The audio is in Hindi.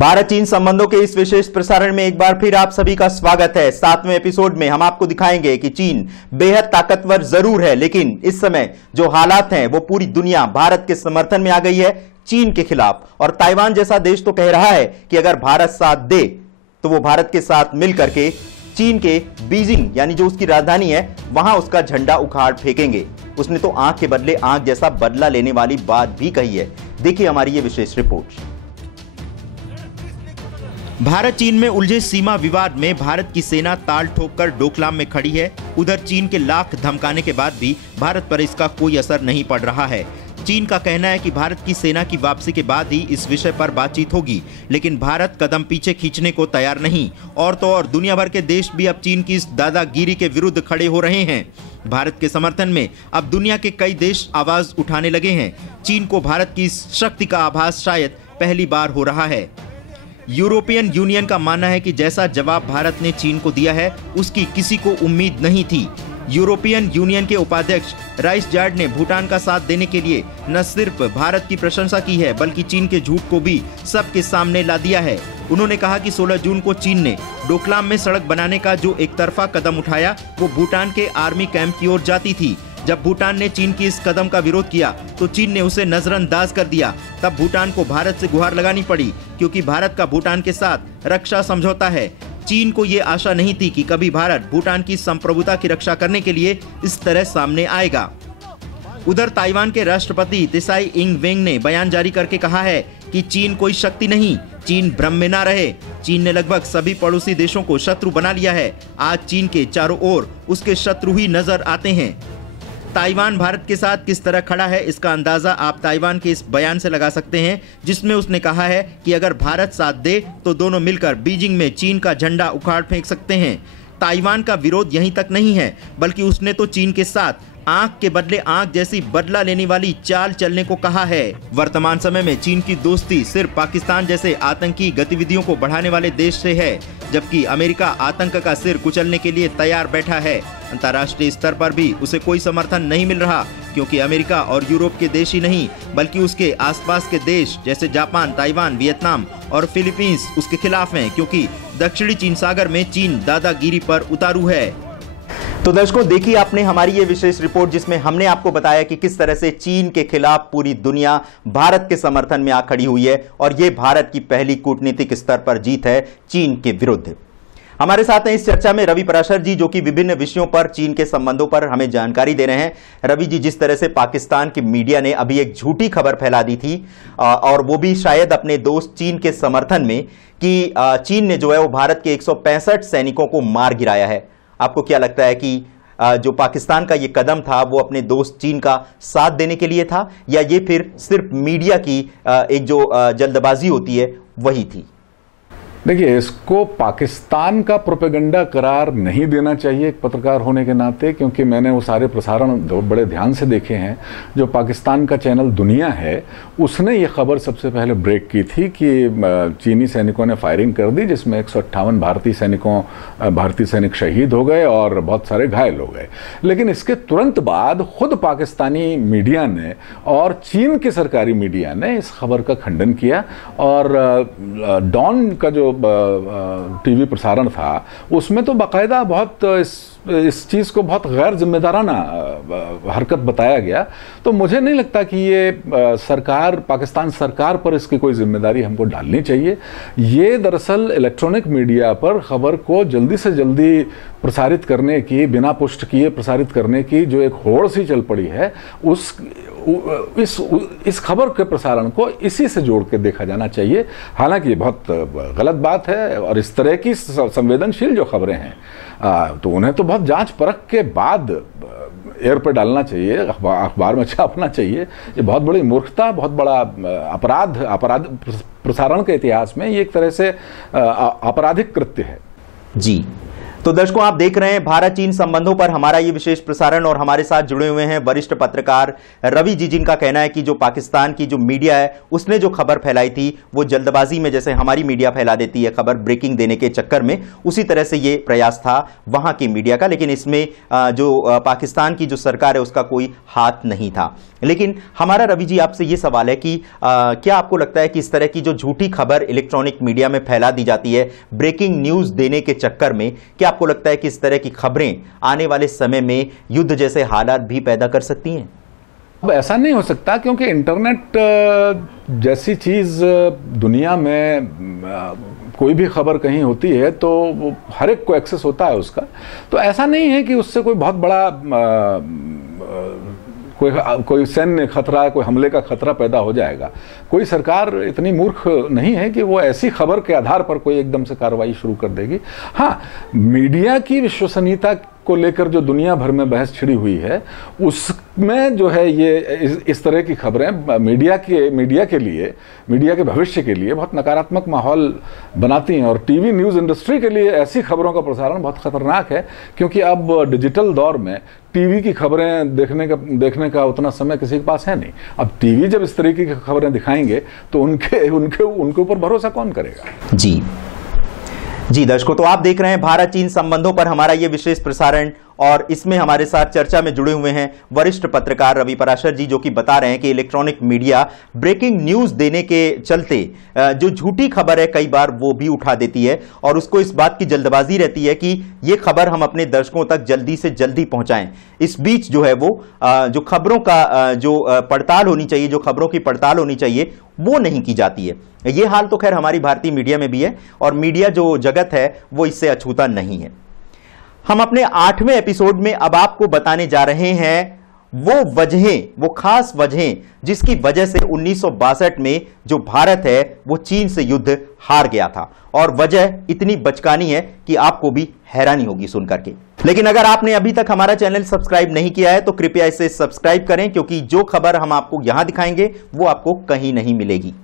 भारत चीन संबंधों के इस विशेष प्रसारण में एक बार फिर आप सभी का स्वागत है। 7वें एपिसोड में हम आपको दिखाएंगे कि चीन बेहद ताकतवर जरूर है, लेकिन इस समय जो हालात हैं वो पूरी दुनिया भारत के समर्थन में आ गई है चीन के खिलाफ। और ताइवान जैसा देश तो कह रहा है कि अगर भारत साथ दे तो वो भारत के साथ मिलकर के चीन के बीजिंग यानी जो उसकी राजधानी है वहां उसका झंडा उखाड़ फेंकेंगे। उसने तो आंख के बदले आंख जैसा बदला लेने वाली बात भी कही है। देखिए हमारी ये विशेष रिपोर्ट। भारत चीन में उलझे सीमा विवाद में भारत की सेना ताल ठोककर डोकलाम में खड़ी है। उधर चीन के लाख धमकाने के बाद भी भारत पर इसका कोई असर नहीं पड़ रहा है। चीन का कहना है कि भारत की सेना की वापसी के बाद ही इस विषय पर बातचीत होगी, लेकिन भारत कदम पीछे खींचने को तैयार नहीं। और तो और दुनिया भर के देश भी अब चीन की इस दादागिरी के विरुद्ध खड़े हो रहे हैं। भारत के समर्थन में अब दुनिया के कई देश आवाज उठाने लगे हैं। चीन को भारत की इस शक्ति का आभास शायद पहली बार हो रहा है। यूरोपियन यूनियन का मानना है कि जैसा जवाब भारत ने चीन को दिया है उसकी किसी को उम्मीद नहीं थी। यूरोपियन यूनियन के उपाध्यक्ष राइस जार्ड ने भूटान का साथ देने के लिए न सिर्फ भारत की प्रशंसा की है बल्कि चीन के झूठ को भी सबके सामने ला दिया है। उन्होंने कहा कि 16 जून को चीन ने डोकलाम में सड़क बनाने का जो एक तरफा कदम उठाया वो भूटान के आर्मी कैंप की ओर जाती थी। जब भूटान ने चीन की इस कदम का विरोध किया तो चीन ने उसे नजरअंदाज कर दिया। तब भूटान को भारत से गुहार लगानी पड़ी, क्योंकि भारत का भूटान के साथ रक्षा समझौता है। चीन को ये आशा नहीं थी कि कभी भारत भूटान की संप्रभुता की रक्षा करने के लिए इस तरह सामने आएगा। उधर ताइवान के राष्ट्रपति त्साई इंग वेंग ने बयान जारी करके कहा है कि चीन कोई शक्ति नहीं, चीन भ्रम में ना रहे। चीन ने लगभग सभी पड़ोसी देशों को शत्रु बना लिया है। आज चीन के चारों ओर उसके शत्रु ही नजर आते हैं। ताइवान भारत के साथ किस तरह खड़ा है इसका अंदाजा आप ताइवान के इस बयान से लगा सकते हैं, जिसमें उसने कहा है कि अगर भारत साथ दे तो दोनों मिलकर बीजिंग में चीन का झंडा उखाड़ फेंक सकते हैं। ताइवान का विरोध यहीं तक नहीं है, बल्कि उसने तो चीन के साथ आंख के बदले आंख जैसी बदला लेने वाली चाल चलने को कहा है। वर्तमान समय में चीन की दोस्ती सिर्फ पाकिस्तान जैसे आतंकी गतिविधियों को बढ़ाने वाले देश से है, जबकि अमेरिका आतंक का सिर कुचलने के लिए तैयार बैठा है। अंतर्राष्ट्रीय स्तर पर भी उसे कोई समर्थन नहीं मिल रहा, क्योंकि अमेरिका और यूरोप के देश ही नहीं बल्कि उसके आसपास के देश जैसे जापान, ताइवान, वियतनाम और फिलीपींस उसके खिलाफ हैं, क्योंकि दक्षिणी चीन सागर में चीन दादागिरी पर उतारू है। तो दर्शकों देखिए आपने हमारी ये विशेष रिपोर्ट, जिसमें हमने आपको बताया कि किस तरह से चीन के खिलाफ पूरी दुनिया भारत के समर्थन में आ खड़ी हुई है, और ये भारत की पहली कूटनीतिक स्तर पर जीत है चीन के विरुद्ध। हमारे साथ हैं इस चर्चा में रवि पराशर जी, जो कि विभिन्न विषयों पर चीन के संबंधों पर हमें जानकारी दे रहे हैं। रवि जी, जिस तरह से पाकिस्तान की मीडिया ने अभी एक झूठी खबर फैला दी थी, और वो भी शायद अपने दोस्त चीन के समर्थन में, कि चीन ने जो है वो भारत के 165 सैनिकों को मार गिराया है। आपको क्या लगता है कि जो पाकिस्तान का ये कदम था वो अपने दोस्त चीन का साथ देने के लिए था, या ये फिर सिर्फ मीडिया की एक जो जल्दबाजी होती है वही थी? देखिए, इसको पाकिस्तान का प्रोपेगेंडा करार नहीं देना चाहिए एक पत्रकार होने के नाते, क्योंकि मैंने वो सारे प्रसारण बड़े ध्यान से देखे हैं। जो पाकिस्तान का चैनल दुनिया है उसने ये खबर सबसे पहले ब्रेक की थी कि चीनी सैनिकों ने फायरिंग कर दी, जिसमें 158 भारतीय सैनिक शहीद हो गए और बहुत सारे घायल हो गए। लेकिन इसके तुरंत बाद खुद पाकिस्तानी मीडिया ने और चीन के सरकारी मीडिया ने इस खबर का खंडन किया, और डॉन का जो टीवी प्रसारण था उसमें तो बाकायदा बहुत इस चीज़ को बहुत गैर जिम्मेदाराना हरकत बताया गया। तो मुझे नहीं लगता कि ये पाकिस्तान सरकार पर इसकी कोई जिम्मेदारी हमको डालनी चाहिए। ये दरअसल इलेक्ट्रॉनिक मीडिया पर खबर को जल्दी से जल्दी प्रसारित करने की, बिना पुष्ट किए प्रसारित करने की जो एक होड़ सी चल पड़ी है, इस खबर के प्रसारण को इसी से जोड़ के देखा जाना चाहिए। हालांकि ये बहुत गलत बात है, और इस तरह की संवेदनशील जो खबरें हैं तो उन्हें तो बहुत जांच परख के बाद एयर पर डालना चाहिए, अखबार में छापना चाहिए। ये बहुत बड़ी मूर्खता, बहुत बड़ा अपराध प्रसारण के इतिहास में ये एक तरह से आपराधिक कृत्य है। जी, तो दर्शकों, आप देख रहे हैं भारत चीन संबंधों पर हमारा ये विशेष प्रसारण और हमारे साथ जुड़े हुए हैं वरिष्ठ पत्रकार रवि जी, जिनका कहना है कि जो पाकिस्तान की जो मीडिया है उसने जो खबर फैलाई थी वो जल्दबाजी में, जैसे हमारी मीडिया फैला देती है खबर ब्रेकिंग देने के चक्कर में, उसी तरह से ये प्रयास था वहां की मीडिया का, लेकिन इसमें जो पाकिस्तान की जो सरकार है उसका कोई हाथ नहीं था। लेकिन हमारा रवि जी आपसे ये सवाल है कि क्या आपको लगता है कि इस तरह की जो झूठी खबर इलेक्ट्रॉनिक मीडिया में फैला दी जाती है ब्रेकिंग न्यूज देने के चक्कर में, क्या आपको लगता है कि इस तरह की खबरें आने वाले समय में युद्ध जैसे हालात भी पैदा कर सकती हैं? अब ऐसा नहीं हो सकता, क्योंकि इंटरनेट जैसी चीज़ दुनिया में कोई भी खबर कहीं होती है तो हर एक को एक्सेस होता है उसका। तो ऐसा नहीं है कि उससे कोई बहुत बड़ा कोई सैन्य खतरा, कोई हमले का खतरा पैदा हो जाएगा। कोई सरकार इतनी मूर्ख नहीं है कि वो ऐसी खबर के आधार पर कोई एकदम से कार्रवाई शुरू कर देगी। हाँ, मीडिया की विश्वसनीयता को लेकर जो दुनिया भर में बहस छिड़ी हुई है, उसमें जो है ये इस तरह की खबरें मीडिया के लिए, मीडिया के भविष्य के लिए बहुत नकारात्मक माहौल बनाती हैं। और टीवी न्यूज़ इंडस्ट्री के लिए ऐसी खबरों का प्रसारण बहुत खतरनाक है, क्योंकि अब डिजिटल दौर में टीवी की खबरें देखने का उतना समय किसी के पास है नहीं। अब टीवी जब इस तरीके की खबरें दिखाएंगे तो उनके ऊपर भरोसा कौन करेगा? जी दर्शकों, तो आप देख रहे हैं भारत चीन संबंधों पर हमारा ये विशेष प्रसारण, और इसमें हमारे साथ चर्चा में जुड़े हुए हैं वरिष्ठ पत्रकार रवि पराशर जी, जो कि बता रहे हैं कि इलेक्ट्रॉनिक मीडिया ब्रेकिंग न्यूज देने के चलते जो झूठी खबर है कई बार वो भी उठा देती है, और उसको इस बात की जल्दबाजी रहती है कि ये खबर हम अपने दर्शकों तक जल्दी से जल्दी पहुंचाएं। इस बीच जो है वो जो खबरों का जो पड़ताल होनी चाहिए, जो खबरों की पड़ताल होनी चाहिए, वो नहीं की जाती है। ये हाल तो खैर हमारी भारतीय मीडिया में भी है, और मीडिया जो जगत है वो इससे अछूता नहीं है। हम अपने 8वें एपिसोड में अब आपको बताने जा रहे हैं वो खास वजहें जिसकी वजह से 1962 में जो भारत है वो चीन से युद्ध हार गया था, और वजह इतनी बचकानी है कि आपको भी हैरानी होगी सुन करके। लेकिन अगर आपने अभी तक हमारा चैनल सब्सक्राइब नहीं किया है तो कृपया इसे सब्सक्राइब करें, क्योंकि जो खबर हम आपको यहां दिखाएंगे वो आपको कहीं नहीं मिलेगी।